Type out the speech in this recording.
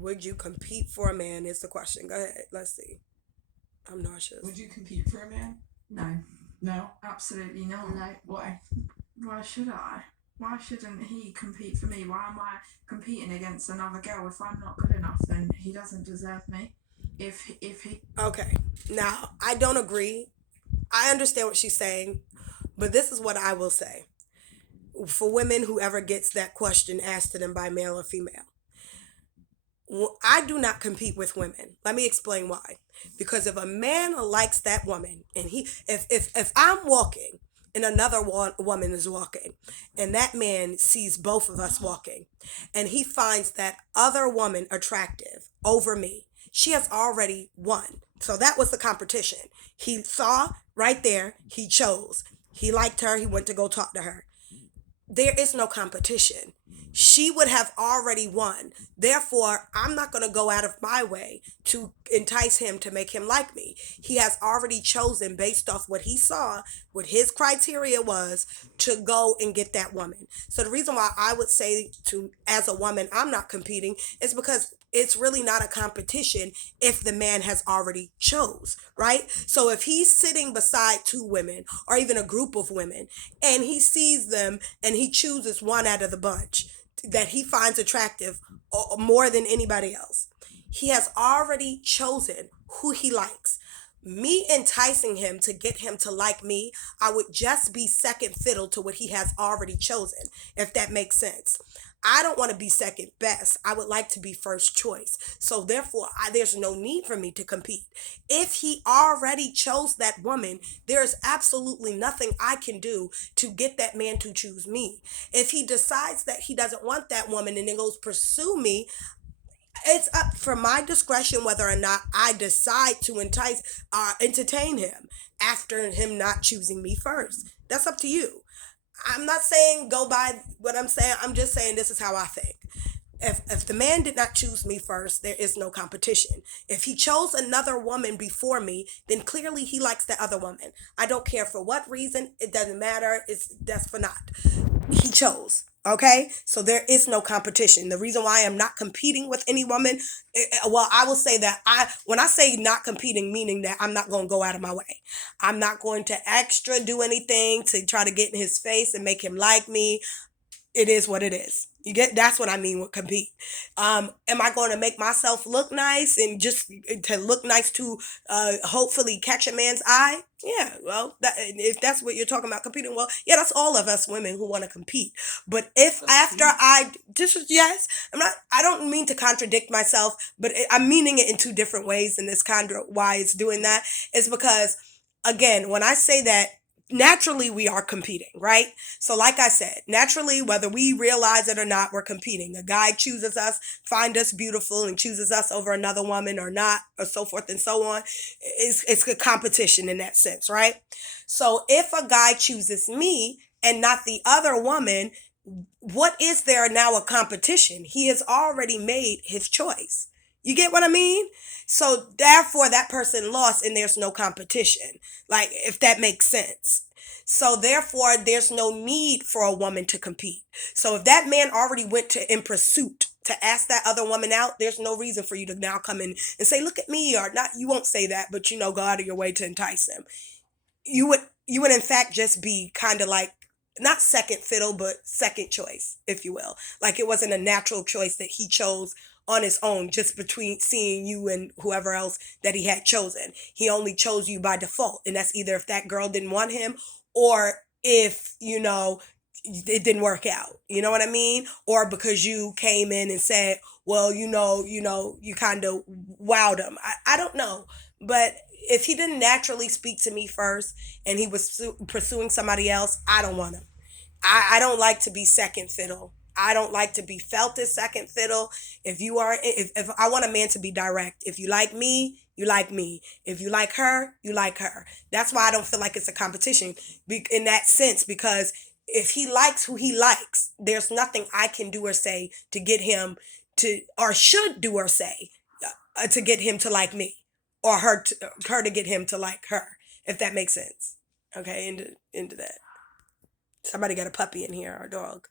Would you compete for a man is the question. Go ahead. Let's see. I'm nauseous. Would you compete for a man? No, no, absolutely not. No. Why? Why should I? Why shouldn't he compete for me? Why am I competing against another girl? If I'm not good enough, then he doesn't deserve me. If he Okay. Now, I don't agree. I understand what she's saying, but this is what I will say. For women, whoever gets that question asked to them by male or female, I do not compete with women. Let me explain why. Because if a man likes that woman, and if I'm walking and another woman is walking, and that man sees both of us walking, and he finds that other woman attractive over me, she has already won. So that was the competition. He saw right there, he chose. He liked her, he went to go talk to her. There is no competition. She would have already won. Therefore, I'm not going to go out of my way to entice him to make him like me. He has already chosen based off what he saw, what his criteria was to go and get that woman. So the reason why I would say to as a woman I'm not competing is because it's really not a competition if the man has already chose, right? So if he's sitting beside two women or even a group of women and he sees them and he chooses one out of the bunch that he finds attractive more than anybody else, he has already chosen who he likes. Me enticing him to get him to like me, I would just be second fiddle to what he has already chosen, if that makes sense. I don't want to be second best. I would like to be first choice. So therefore, there's no need for me to compete. If he already chose that woman, there's absolutely nothing I can do to get that man to choose me. If he decides that he doesn't want that woman and then goes pursue me, it's up for my discretion whether or not I decide to entertain him after him not choosing me first. That's up to you. I'm not saying go by what I'm saying. I'm just saying this is how I think. If the man did not choose me first, there is no competition. If he chose another woman before me, then clearly he likes that other woman. I don't care for what reason. It doesn't matter. It's that's for not. He chose. Okay, so there is no competition. The reason why I'm not competing with any woman, well, I will say that when I say not competing, meaning that I'm not going to go out of my way. I'm not going to extra do anything to try to get in his face and make him like me. It is what it is. You get that's what I mean with compete. Am I going to make myself look nice and just to look nice to hopefully catch a man's eye? Yeah, well, if that's what you're talking about competing, well, yeah, that's all of us women who want to compete. But if That's after deep. I just yes, I'm not. I don't mean to contradict myself, but I'm meaning it in two different ways, and this kind of why it's doing that is because again, when I say that naturally we are competing, right? So like I said, naturally whether we realize it or not, we're competing. A guy chooses us, find us beautiful and chooses us over another woman or not, or so forth and so on. It's a competition in that sense, right? So if a guy chooses me and not the other woman, what is there now a competition? He has already made his choice. You get what I mean? So therefore that person lost and there's no competition. Like if that makes sense. So therefore there's no need for a woman to compete. So if that man already went to in pursuit to ask that other woman out, there's no reason for you to now come in and say, look at me, or not. You won't say that, but go out of your way to entice him. You would in fact just be kind of like not second fiddle but second choice, if you will. Like it wasn't a natural choice that he chose on his own just between seeing you and whoever else that he had chosen. He only chose you by default, and that's either if that girl didn't want him or if it didn't work out. You know what I mean? Or because you came in and said, well, you kind of wowed him. I don't know. But if he didn't naturally speak to me first and he was pursuing somebody else, I don't want him. I don't like to be second fiddle. I don't like to be felt as second fiddle. If I want a man to be direct. If you like me, you like me. If you like her, you like her. That's why I don't feel like it's a competition in that sense, because if he likes who he likes, there's nothing I can do or say to get him to, or should do or say to get him to like me, or her to get him to like her, if that makes sense. Okay, into that. Somebody got a puppy in here, or a dog.